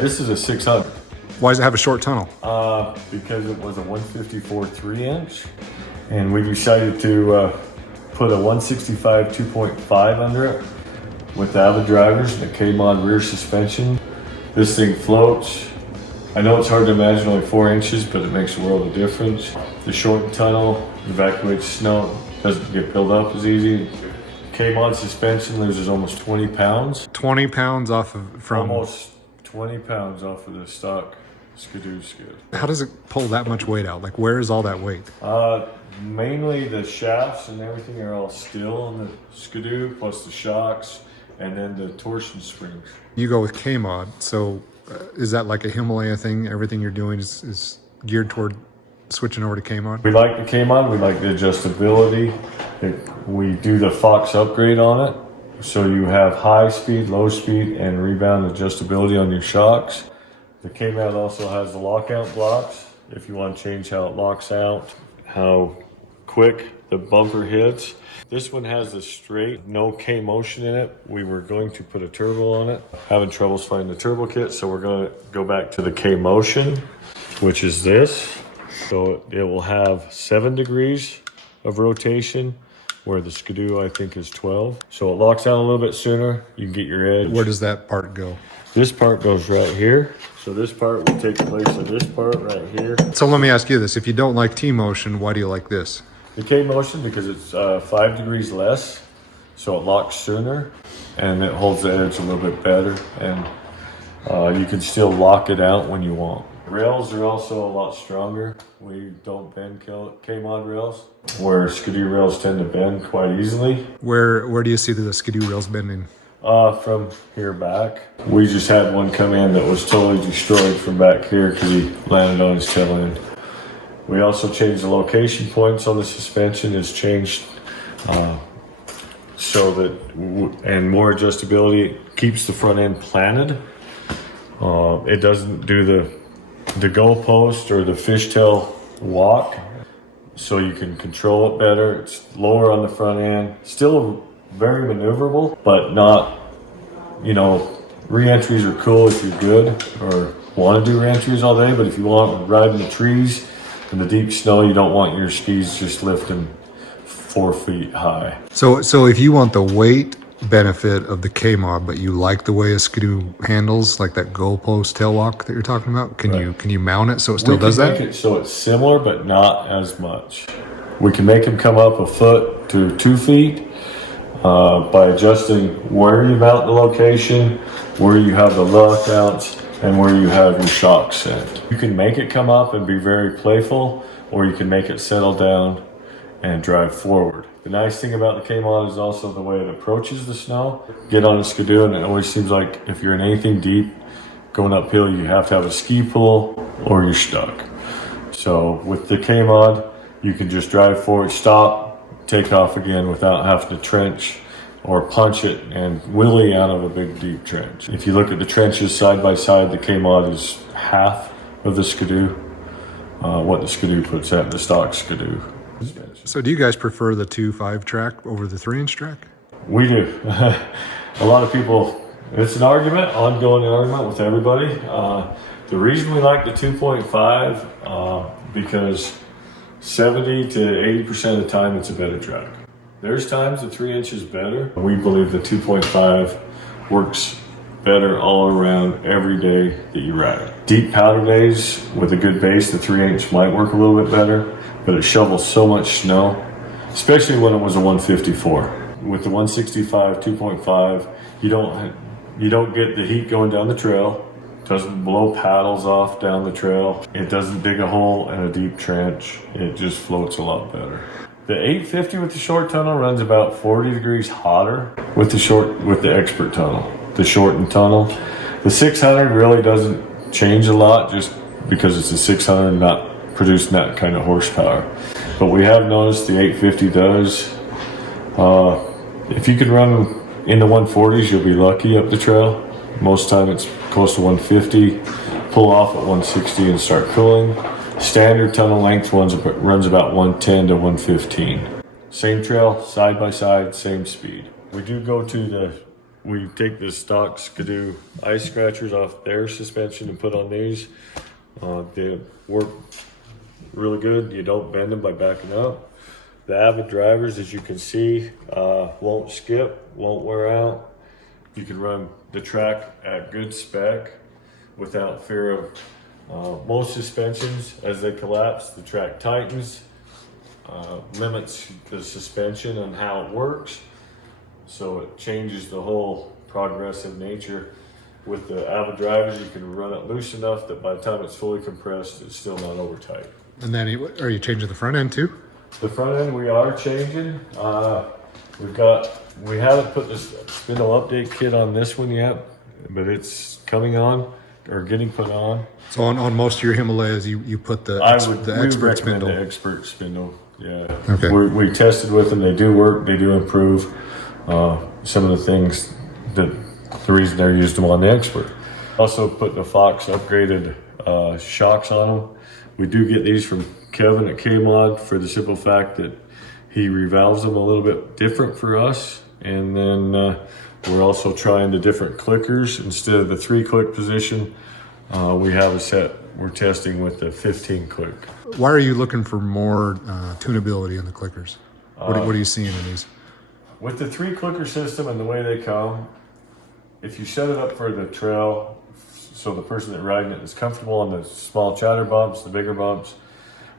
This is a 600. Why does it have a short tunnel? Because it was a 154 3-inch, and we decided to put a 165 2.5 under it with the Avid drivers and the KMOD rear suspension. This thing floats. I know it's hard to imagine only 4 inches, but it makes a world of difference. The shortened tunnel evacuates snow, doesn't get filled up as easy. KMOD suspension loses almost 20 pounds. 20 pounds off of from... Almost 20 pounds off of the stock Skidoo skid. How does it pull that much weight out? Like, where is all that weight? Mainly the shafts and everything are all steel on the Skidoo, plus the shocks, and then the torsion springs. You go with KMOD, so is that like a Himalaya thing? Everything you're doing is geared toward switching over to KMOD? We like the KMOD, we like the adjustability. We do the Fox upgrade on it. So you have high speed, low speed, and rebound adjustability on your shocks. The KMOD also has the lockout blocks. If you want to change how it locks out, how quick the bumper hits. This one has the straight, no K motion in it. We were going to put a turbo on it. Having troubles finding the turbo kit, so we're going to go back to the K motion, which is this. So it will have 7 degrees of rotation, where the Skidoo I think is 12. So it locks out a little bit sooner. You can get your edge. Where does that part go? This part goes right here. So this part will take the place of this part right here. So let me ask you this. If you don't like T-motion, why do you like this? The K-motion, because it's 5 degrees less, so it locks sooner, and it holds the edge a little bit better, and you can still lock it out when you want. Rails are also a lot stronger. We don't bend KMOD rails, where Skidoo rails tend to bend quite easily. Where do you see the Skidoo rails bending? From here back. We just had one come in that was totally destroyed from back here because he landed on his tail end. We also changed the location points on the suspension. It's changed so that, and more adjustability, keeps the front end planted. It doesn't do the goalpost or the fishtail walk, so you can control it better. It's lower on the front end, still very maneuverable, but not, you know, re-entries are cool if you're good or want to do re-entries all day, but if you want to ride in the trees in the deep snow, you don't want your skis just lifting 4 feet high. So if you want the weight benefit of the KMOD, but you like the way a Skidoo handles, like that goalpost tail walk that you're talking about, can you mount it so it still does that? We can make it so it's similar, but not as much. We can make them come up a foot to 2 feet by adjusting where you mount the location, where you have the lockouts, and where you have your shock set. You can make it come up and be very playful, or you can make it settle down and drive forward. The nice thing about the KMOD is also the way it approaches the snow. Get on a Skidoo, and it always seems like if you're in anything deep, going uphill, you have to have a ski pull or you're stuck. So with the KMOD, you can just drive forward, stop, take off again without having to trench or punch it and wheelie out of a big deep trench. If you look at the trenches side by side, the KMOD is half of the Skidoo, what the Skidoo puts at the stock Skidoo. So do you guys prefer the 2.5 track over the 3-inch track? We do. A lot of people, it's an argument, ongoing argument with everybody. The reason we like the 2.5, because 70 to 80% of the time it's a better track. There's times the 3-inch is better. We believe the 2.5 works better all around every day that you ride. Deep powder days with a good base, the 3-inch might work a little bit better, but it shovels so much snow, especially when it was a 154. With the 165 2.5, you don't get the heat going down the trail. Doesn't blow paddles off down the trail. It doesn't dig a hole in a deep trench. It just floats a lot better. The 850 with the short tunnel runs about 40 degrees hotter with the expert tunnel, the shortened tunnel. The 600 really doesn't change a lot just because it's a 600, not producing that kind of horsepower. But we have noticed the 850 does. If you can run in the 140s, you'll be lucky up the trail. Most time it's close to 150, pull off at 160 and start cooling. Standard tunnel length runs about 110 to 115. Same trail, side by side, same speed. We do go to the we take the stock Skidoo ice scratchers off their suspension and put on these. They work really good. You don't bend them by backing up. The Avid drivers, as you can see, won't skip, won't wear out. You can run the track at good spec without fear of most suspensions. As they collapse, the track tightens, limits the suspension and how it works. So it changes the whole progressive nature. With the Avid drivers, you can run it loose enough that by the time it's fully compressed, it's still not over tight. And then are you changing the front end too? The front end we are changing. We haven't put this spindle update kit on this one yet, but it's coming on or getting put on. So on most of your Himalayas, you put the expert spindle. The expert spindle, yeah. Okay. We tested with them. They do work. They do improve some of the things that the reason they're used them on the expert. Also put the Fox upgraded shocks on them. We do get these from Kevin at KMOD for the simple fact that he revalves them a little bit different for us. And then we're also trying the different clickers. Instead of the 3-click position, we have a set we're testing with the 15-click. Why are you looking for more tunability in the clickers? What are you seeing in these? With the 3-clicker system and the way they come, if you set it up for the trail, so the person that riding it is comfortable on the small chatter bumps, the bigger bumps,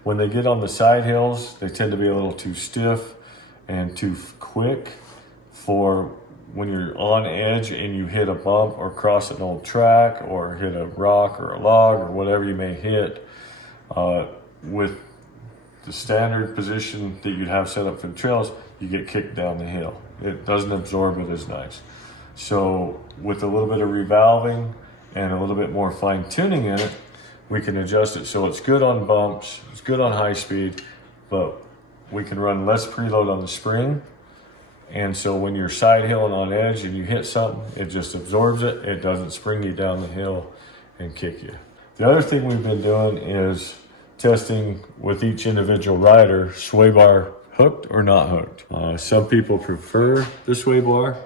when they get on the side hills, they tend to be a little too stiff and too quick for when you're on edge and you hit a bump or cross an old track or hit a rock or a log or whatever you may hit. With the standard position that you'd have set up for the trails, you get kicked down the hill. It doesn't absorb it as nice. So with a little bit of revalving and a little bit more fine tuning in it, we can adjust it so it's good on bumps, it's good on high speed, but we can run less preload on the spring. And so when you're side hilling on edge and you hit something, it just absorbs it. It doesn't spring you down the hill and kick you. The other thing we've been doing is testing with each individual rider, sway bar hooked or not hooked. Some people prefer the sway bar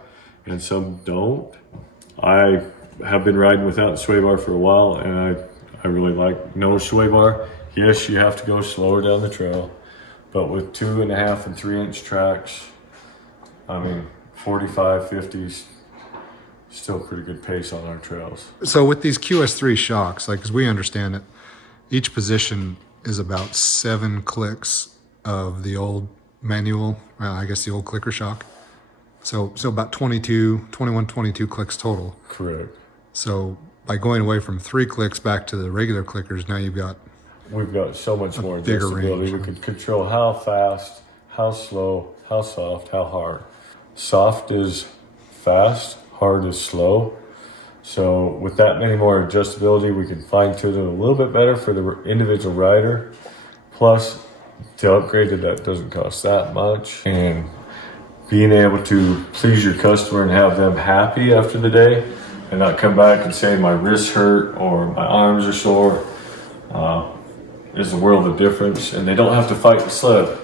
and some don't. I have been riding without the sway bar for a while, and I really like no sway bar. Yes, you have to go slower down the trail, but with 2.5 and 3-inch tracks, I mean, 45, 50s, still pretty good pace on our trails. So with these QS3 shocks, like as we understand it, each position is about 7 clicks of the old manual, I guess the old clicker shock. So about 21, 22 clicks total. Correct. So by going away from 3 clicks back to the regular clickers, now we've got so much more bigger adjustability. range. We can control how fast, how slow, how soft, how hard. Soft is fast, hard is slow. So with that many more adjustability, we can fine tune it a little bit better for the individual rider. Plus, to upgrade it, that doesn't cost that much. And being able to please your customer and have them happy after the day and not come back and say my wrists hurt or my arms are sore is a world of difference. And they don't have to fight the sled,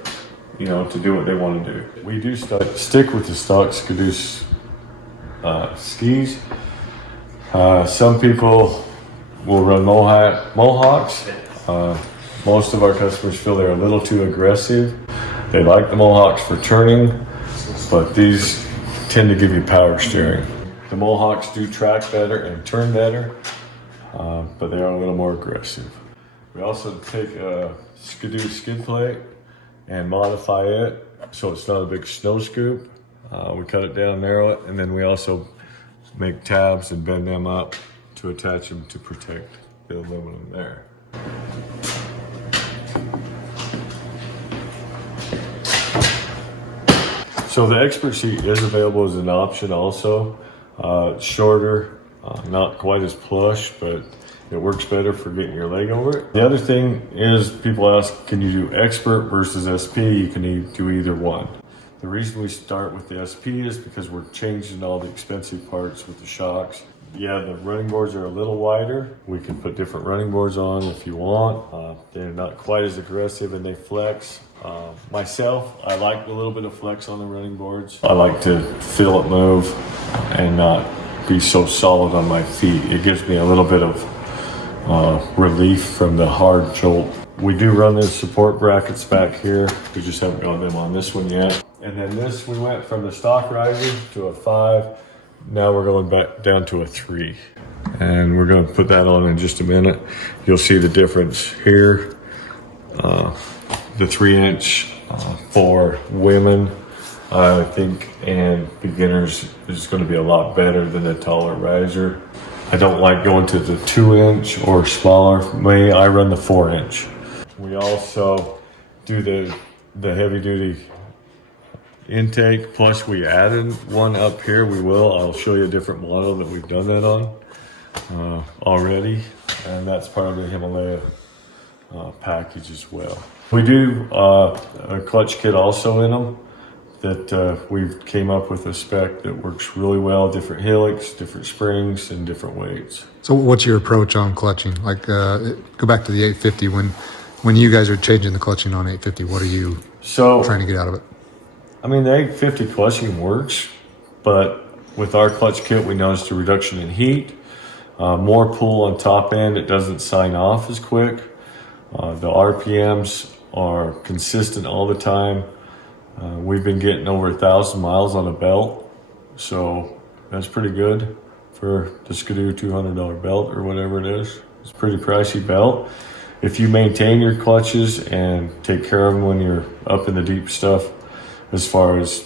to do what they want to do. We do stick with the stock Skidoo skis. Some people will run Mohawks. Most of our customers feel they're a little too aggressive. They like the Mohawks for turning, but these tend to give you power steering. The Mohawks do track better and turn better, but they are a little more aggressive. We also take a Skidoo skid plate and modify it so it's not a big snow scoop. We cut it down, narrow it, and then we also make tabs and bend them up to attach them to protect the aluminum there. So the expert seat is available as an option also. It's shorter, not quite as plush, but it works better for getting your leg over it. The other thing is people ask, can you do expert versus SP? You can do either one. The reason we start with the SP is because we're changing all the expensive parts with the shocks. Yeah, the running boards are a little wider. We can put different running boards on if you want. They're not quite as aggressive and they flex. Myself, I like a little bit of flex on the running boards. I like to feel it move and not be so solid on my feet. It gives me a little bit of relief from the hard jolt. We do run the support brackets back here. We just haven't got them on this one yet. And then this, we went from the stock riser to a 5. Now we're going back down to a 3. And we're going to put that on in just a minute. You'll see the difference here. The 3-inch for women, I think, and beginners is going to be a lot better than the taller riser. I don't like going to the 2-inch or smaller. I run the 4-inch. We also do the heavy duty intake, plus we added one up here. I'll show you a different model that we've done that on already, and that's part of the Himalaya package as well. We do a clutch kit also in them that we came up with a spec that works really well, different helix, different springs, and different weights. So what's your approach on clutching? Like, go back to the 850. When you guys are changing the clutching on 850, what are you trying to get out of it? I mean, the 850 clutching works, but with our clutch kit, we noticed a reduction in heat, more pull on top end. It doesn't sign off as quick. The RPMs are consistent all the time. We've been getting over 1,000 miles on a belt, so that's pretty good for the Skidoo $200 belt or whatever it is. It's a pretty pricey belt. If you maintain your clutches and take care of them when you're up in the deep stuff, as far as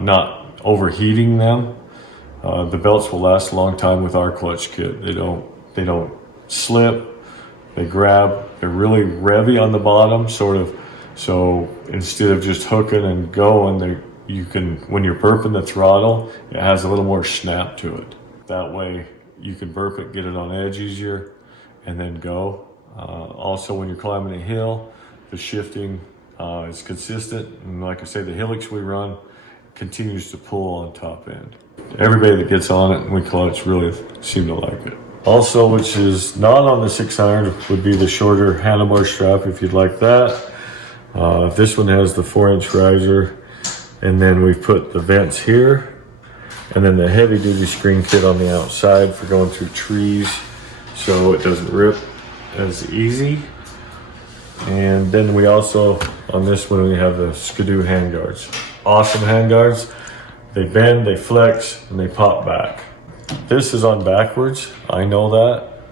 not overheating them, the belts will last a long time with our clutch kit. They don't slip. They grab. They're really revvy on the bottom, sort of. So instead of just hooking and going, you can, when you're burping the throttle, it has a little more snap to it. That way you can burp it, get it on edge easier, and then go. Also, when you're climbing a hill, the shifting is consistent. And like I say, the helix we run continues to pull on top end. Everybody that gets on it and we clutch really seem to like it. Also, which is not on the 600, would be the shorter handlebar strap if you'd like that. This one has the 4-inch riser, and then we've put the vents here, and then the heavy duty screen kit on the outside for going through trees so it doesn't rip as easy. And then we also, on this one, we have the Skidoo handguards. Awesome handguards. They bend, they flex, and they pop back. This is on backwards. I know that.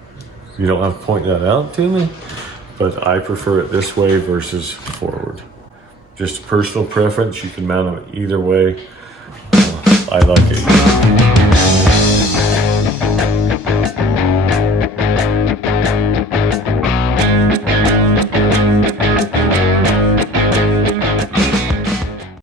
You don't have to point that out to me, but I prefer it this way versus forward. Just personal preference. You can mount them either way. I like it.